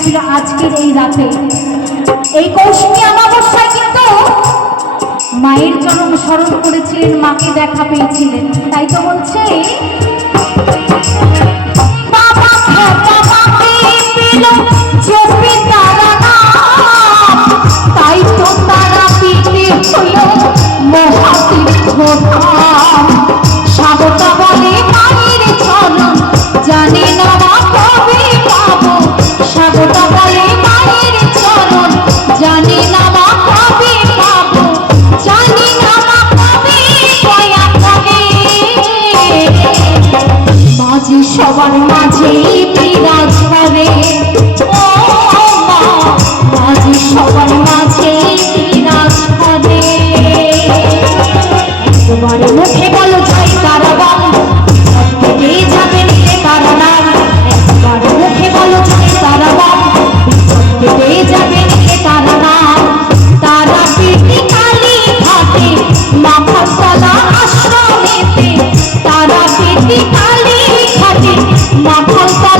পেয়েছিল আজকের এই রাতে। এই কৌশিকী অমাবস্যায় কিন্তু মায়ের জন্ম স্মরণ করেছিলেন, মাকে দেখা পেয়েছিলেন। তাই তো বলছে বাবা মাকে পেল চোখে তারা নাম, তাই তো তারা পিঠে হলো মহাতীর্থধাম। স্বাগত বলে মায়ের চরণ, জানি না মা কবে পাবো। স্বাগত বলে মায়ের চরণ, জানি না মা কবে পাবো। জানি না মা কবে দয়া করে। মাঝে সবার মাঝে বিরাজ করে, ও মা মাঝে সবার মাঝে বিরাজ করে। একবার মুখে বলো জয় তারা বল, পেয়ে যাবে নিয়ে তারা নাম। একবার মুখে বলো জয় তারা বল, পেয়ে যাবে নিয়ে তারা নাম। তারা পিঠে কালী ঘাটে মাখাতলা আশ্রমেতে, তারা পিঠে কালী ঘাটে মাখাতলা